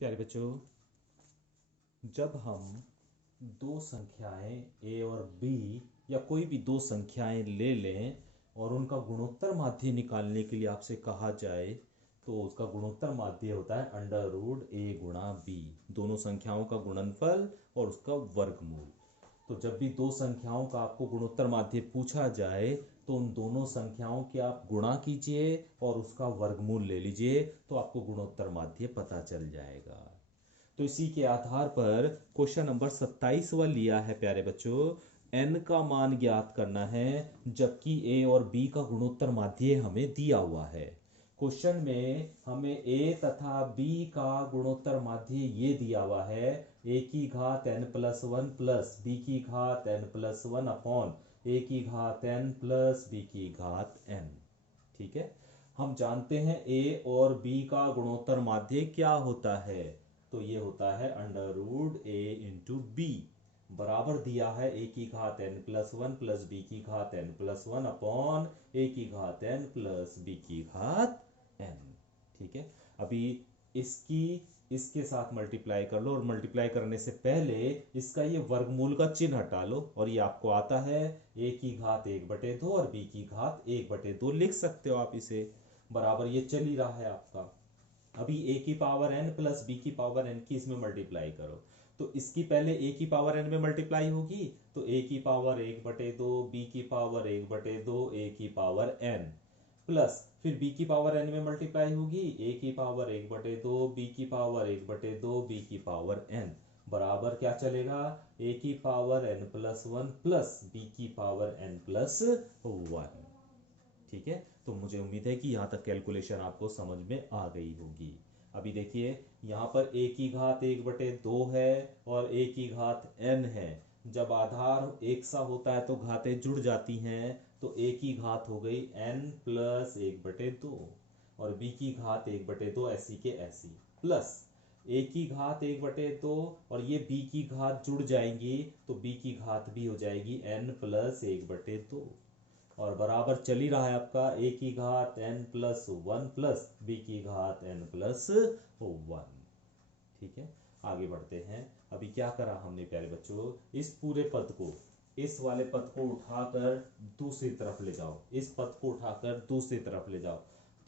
प्यारे बच्चों, जब हम दो संख्याएं a और b या कोई भी दो संख्याएं ले लें और उनका गुणोत्तर माध्य निकालने के लिए आपसे कहा जाए तो उसका गुणोत्तर माध्य होता है अंडर रूट a गुणा b। दोनों संख्याओं का गुणनफल और उसका वर्गमूल। तो जब भी दो संख्याओं का आपको गुणोत्तर माध्य पूछा जाए तो उन दोनों संख्याओं के आप गुणा कीजिए और उसका वर्गमूल ले लीजिए, तो आपको गुणोत्तर माध्य पता चल जाएगा। तो इसी के आधार पर क्वेश्चन नंबर 27वां लिया है प्यारे बच्चों। n का मान ज्ञात करना है जबकि a और b का गुणोत्तर माध्य हमें दिया हुआ है। क्वेश्चन में हमें a तथा b का गुणोत्तर माध्य ये दिया हुआ है a की घात n plus one plus b की घात n plus one upon a की घात n प्लस b की घात n। ठीक है, हम जानते हैं a और b का गुणोत्तर माध्य क्या होता है। तो ये होता है under root a into B, बराबर दिया है a की घात n plus one plus b की घात n plus one upon a की घात n प्लस b की घात n। ठीक है, अभी इसकी इसके साथ मल्टीप्लाई कर लो और मल्टीप्लाई करने से पहले इसका ये वर्गमूल का चिन्ह हटा लो और ये आपको आता है a की घात एक बटे दो और b की घात एक बटे दो लिख सकते हो आप इसे। बराबर ये चल ही रहा है आपका। अभी a की पावर n प्लस b की पावर n की इसमें मल्टीप्लाई करो, तो इसकी पहले a की पावर n में मल्टीप्लाई होगी तो a की पावर एक बटे दो, b की पावर एक बटे दो, a की पावर n प्लस फिर b की पावर n में मल्टीप्लाई होगी a की पावर एक बटे दो, b की पावर एक बटे दो, b की पावर n बराबर क्या चलेगा a की power n plus one plus b की पावर n प्लस वन। ठीक है, तो मुझे उम्मीद है कि यहाँ तक कैलकुलेशन आपको समझ में आ गई होगी। अभी देखिए यहाँ पर a की घात एक बटे दो है और a की घात n है। जब आधार एक सा होता है तो घातें जुड़ जाती हैं, तो a की घात हो गई n प्लस एक बटे दो और b की घात एक बटे दो ऐसी के ऐसी, प्लस a की घात एक बटे दो और ये b की घात जुड़ जाएंगी तो b की घात भी हो जाएगी n प्लस एक बटे दो और बराबर चल ही रहा है आपका a की घात n plus one plus b की घात n प्लस वन। ठीक है, आगे बढ़ते हैं। अभी क्या करा हमने प्यारे बच्चों, इस पूरे पद को, इस वाले पद को उठाकर दूसरी तरफ ले जाओ, इस पद को उठाकर दूसरी तरफ ले जाओ,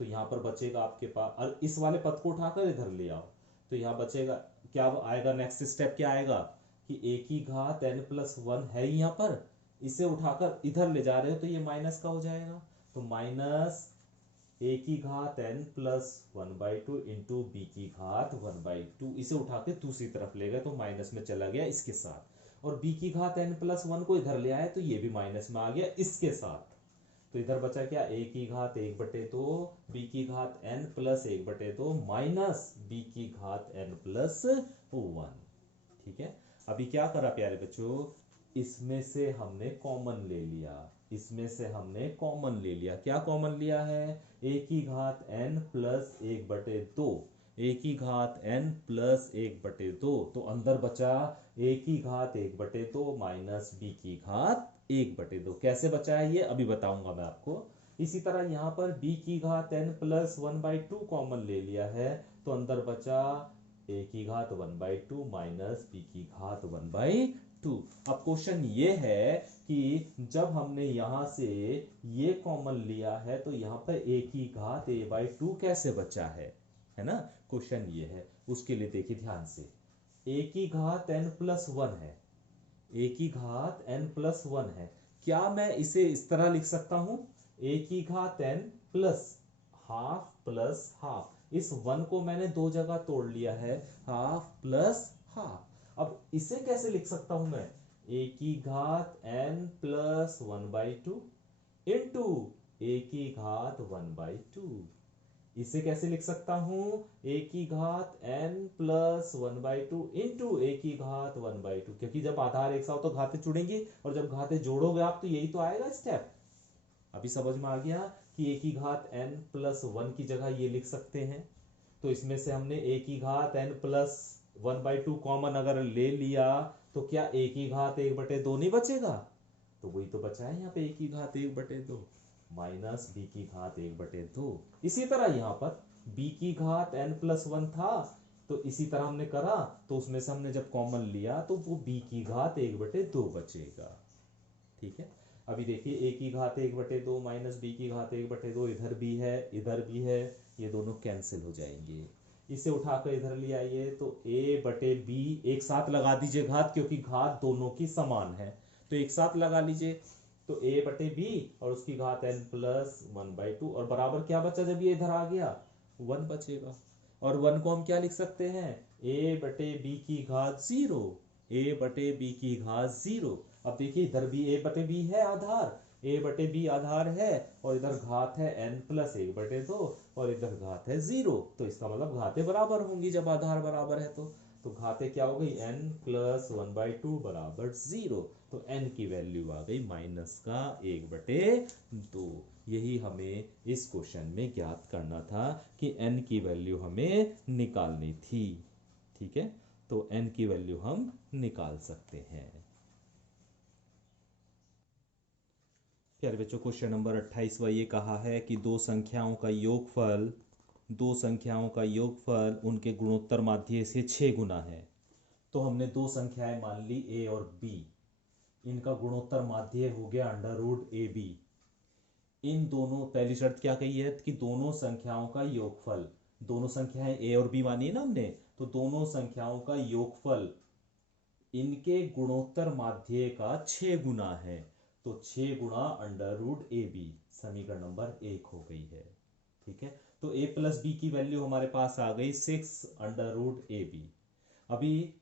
तो यहाँ पर बचेगा आपके पास, और इस वाले पद को उठाकर इधर ले आओ तो यहाँ बचेगा क्या आएगा, नेक्स्ट स्टेप क्या आएगा कि a की घात n प्लस वन है ही यहाँ पर, इसे उठाकर इधर ले जा रहे हो तो ये माइनस का हो जाएगा, तो माइनस a की घात n plus one by two into B की घात वन बाई टू, इसे उठा के दूसरी तरफ ले गए तो माइनस में चला गया इसके साथ, और b की घात n प्लस वन को इधर ले आए तो ये भी माइनस में आ गया इसके साथ। तो इधर बचा क्या, a की घात एक बटे दो, b की घात n प्लस एक बटे दो माइनस b की घात n प्लस वन। ठीक है, अभी क्या करा प्यारे बच्चों, इसमें से हमने कॉमन ले लिया, इसमें से हमने कॉमन ले लिया। क्या कॉमन लिया है, a की घात n प्लस एक बटे दो, a की घात n प्लस एक बटे दो, तो अंदर बचा a की घात एक बटे दो माइनस b की घात एक बटे दो। कैसे बचा है ये अभी बताऊंगा मैं आपको। इसी तरह यहाँ पर b की घात n plus one by two common ले लिया है तो अंदर बचा a की घात one by to minus b की घात वन बाई टू। अब क्वेश्चन ये है कि जब हमने यहां से ये कॉमन लिया है तो यहाँ पर a की घात a बाई टू कैसे बचा है ना, क्वेश्चन ये है। उसके लिए देखिए ध्यान से, a की घात n प्लस वन है, a की घात n प्लस वन है, क्या मैं इसे इस तरह लिख सकता हूं, a की घात n plus half plus half, इस वन को मैंने दो जगह तोड़ लिया है, हाफ प्लस हाफ। अब इसे कैसे लिख सकता हूं मैं, a की घात n plus one by two into a की घात वन बाई टू। इसे कैसे लिख सकता हूं, a की घात n plus one by two into a की घात वन बाई टू, क्योंकि जब आधार एक सा हो तो घातें जुड़ेंगी और जब घातें जोड़ोगे आप तो यही तो आएगा स्टेप। अभी समझ में आ गया कि a की घात n प्लस वन की जगह ये लिख सकते हैं। तो इसमें से हमने a की घात n plus one by two common अगर ले लिया तो क्या a की घात एक बटे दो नहीं बचेगा, तो वही तो बचा है यहाँ पे a की घात एक बटे दो माइनस b की घात एक बटे दो। इसी तरह यहाँ पर b की घात n प्लस वन था, तो इसी तरह हमने करा, तो उसमें से हमने जब कॉमन लिया तो वो b की घात 1/2 बचेगा। ठीक है, अभी देखिए a की घात 1/2 माइनस b की घात 1/2, इधर भी है इधर भी है, ये दोनों कैंसिल हो जाएंगे। इसे उठाकर इधर ले आइए तो a/b एक साथ लगा दीजिए घात, क्योंकि घात दोनों की समान है, तो एक साथ लगा लीजिए। तो a/b और उसकी घात n+1/2, और बराबर क्या बचा जब ये इधर आ गया, 1 बचेगा। और 1 को हम क्या लिख सकते हैं, a/b की घात 0, a/b की घात 0। अब देखिए इधर भी a/b है आधार, a/b आधार है, और इधर घात है n+1/2, और इधर घात है 0, तो इसका मतलब घातें बराबर होंगी जब आधार बराबर है तो घातें क्या हो गई, n+1/2 बराबर 0। तो n की वैल्यू आ गई -1/2। यही हमें इस क्वेश्चन में ज्ञात करना था कि n की वैल्यू हमें निकालनी थी। ठीक है, तो n की वैल्यू हम निकाल सकते हैं। प्यारे बच्चों, क्वेश्चन नंबर 28वां ये कहा है कि दो संख्याओं का योगफल उनके गुणोत्तर माध्य से 6 गुना है। तो हमने दो संख्याएं मान ली a और b, इनका गुणोत्तर माध्य हो गया √ab। इन दोनों, पहली शर्त क्या कही है कि दोनों संख्याओं का योगफल, दोनों संख्याएं a और b मानी है ना हमने, तो दोनों संख्याओं का योगफल इनके गुणोत्तर माध्य का 6 गुना है। तो 6 गुणा √ab समीकरण नंबर 1 हो गई है। ठीक है, तो a+b की वैल्यू हमारे पास आ गई 6√ab। अभी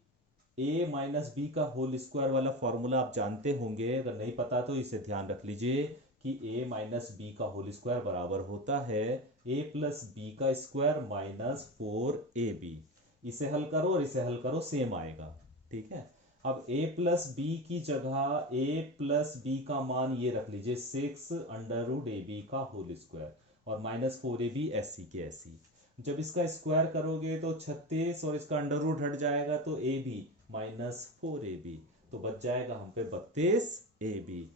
a-b का होल स्क्वायर वाला फॉर्मूला आप जानते होंगे, अगर नहीं पता तो इसे ध्यान रख लीजिए कि a-b का होल स्क्वायर बराबर होता है a+b का स्क्वायर -4ab। इसे हल करो और इसे हल करो, सेम आएगा। ठीक है, अब a+b की जगह a+b का मान ये रख लीजिए 6√ab का होल स्क्वायर, और -4ab ऐसी के ऐसी। जब इसका स्क्वायर करोगे तो 36, और इसका अंडर रूट हट जाएगा तो ab -4ab, तो बच जाएगा हम पे 32ab।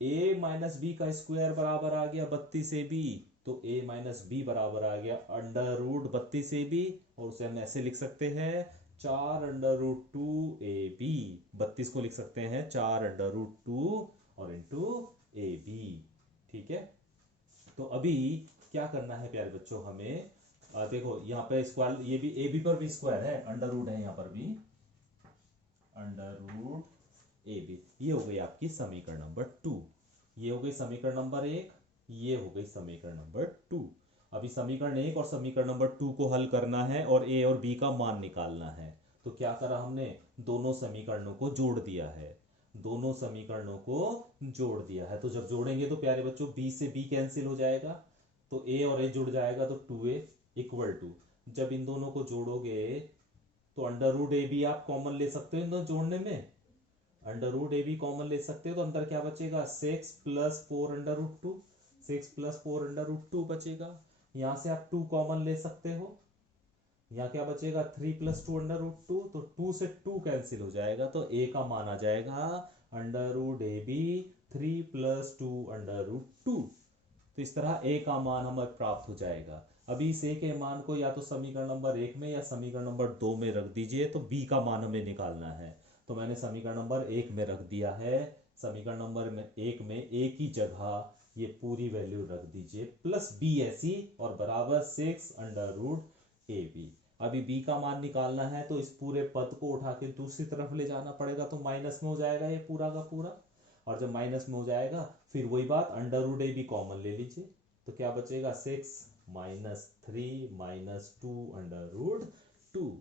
a-b का स्क्वायर बराबर आ गया 32ab, तो a-b बराबर आ गया √32ab, और उसे हम ऐसे लिख सकते हैं 4√2ab। 32 को लिख सकते हैं 4√2 और इंटू ab। ठीक है, तो अभी क्या करना है प्यारे बच्चों, हमें देखो यहाँ पे स्क्वायर, ये भी ए बी पर भी स्क्वायर है, अंडर रूट है यहाँ पर भी √ab। ये हो गई आपकी समीकरण नंबर 2, ये हो गई समीकरण नंबर 1, ये हो गई समीकरण नंबर 2। अभी समीकरण 1 और समीकरण नंबर 2 को हल करना है और a और b का मान निकालना है। तो क्या करा हमने, दोनों समीकरणों को जोड़ दिया है, दोनों समीकरणों को जोड़ दिया है। तो जब जोड़ेंगे तो प्यारे बच्चों b से b कैंसिल हो जाएगा, तो a और a जुड़ जाएगा, तो 2a इक्वल टू, जब इन दोनों को जोड़ोगे तो √ab आप कॉमन ले सकते हो, इन दोनों जोड़ने में √ab कॉमन ले सकते हो, तो अंदर क्या बचेगा 6 + 4√2, 6 + 4√2 बचेगा। यहां से आप 2 कॉमन ले सकते हो, यहाँ क्या बचेगा 3 + 2√2, तो 2 से 2 कैंसिल हो जाएगा, तो a का मान आ जाएगा √ab 3 + 2√2। तो इस तरह a का मान हमें प्राप्त हो जाएगा। अभी इस a के मान को या तो समीकरण नंबर 1 में या समीकरण नंबर 2 में रख दीजिए, तो b का मान हमें निकालना है। तो मैंने समीकरण नंबर 1 में रख दिया है, समीकरण नंबर 1 में a की जगह ये पूरी वैल्यू रख दीजिए प्लस b ऐसी, और बराबर 6√ab। अभी b का मान निकालना है, तो इस पूरे पद को उठा के दूसरी तरफ ले जाना पड़ेगा, तो माइनस में हो जाएगा ये पूरा का पूरा, और जब माइनस में हो जाएगा फिर वही बात √ab कॉमन ले लीजिए, तो क्या बचेगा 6 - 3 - 2√2।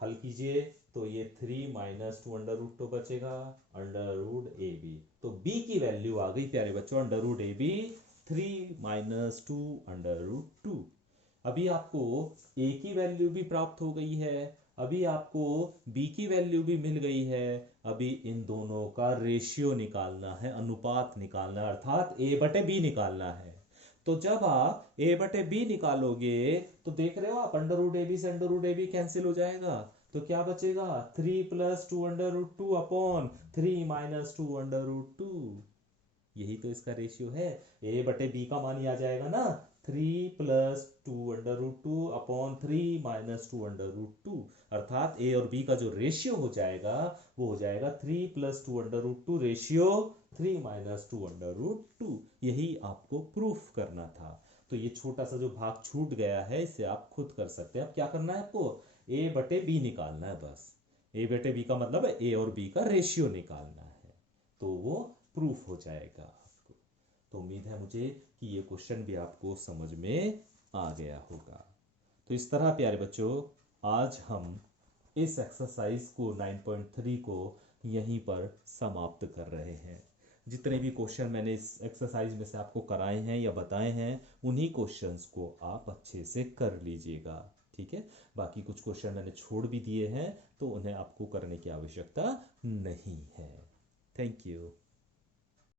हल कीजिए तो ये 3 - 2√2 बचेगा √ab। तो b की वैल्यू आ गई प्यारे बच्चों √ab 3 - 2√2। अभी आपको a की वैल्यू भी प्राप्त हो गई है, अभी आपको b की वैल्यू भी मिल गई है। अभी इन दोनों का रेशियो निकालना है, अनुपात निकालना है, अर्थात a/b निकालना है। तो जब आप a/b निकालोगे तो देख रहे हो आप √ab से √ab कैंसिल हो जाएगा, तो क्या बचेगा 3 + 2√2 अपॉन 3 - 2√2। यही तो इसका रेशियो है, a/b का मान ही आ जाएगा ना, 3 प्लस 2√2 अपॉन 3 माइनस 2√2, अर्थात ए और बी का जो रेशियो हो जाएगा वो हो जाएगा 3 प्लस 2√2 रेशियो 3 माइनस 2√2। यही आपको प्रूफ करना था। तो ये छोटा सा जो भाग छूट गया है इसे आप खुद कर सकते हैं। अब क्या करना है आपको, ए बटे बी निकालना है बस। ए बटे बी का मतलब है ए और बी का रेशियो निकालना है, तो वो प्रूफ हो जाएगा आपको। तो उम्मीद है मुझे कि ये क्वेश्चन भी आपको समझ में आ गया होगा। तो इस तरह प्यारे बच्चों आज हम इस एक्सरसाइज को 9.3 को यहीं पर समाप्त कर रहे हैं। जितने भी क्वेश्चन मैंने इस एक्सरसाइज में से आपको कराए हैं या बताए हैं उन्हीं क्वेश्चंस को आप अच्छे से कर लीजिएगा, ठीक है। बाकी कुछ क्वेश्चन मैंने छोड़ भी दिए हैं तो उन्हें आपको करने की आवश्यकता नहीं है। Thank you.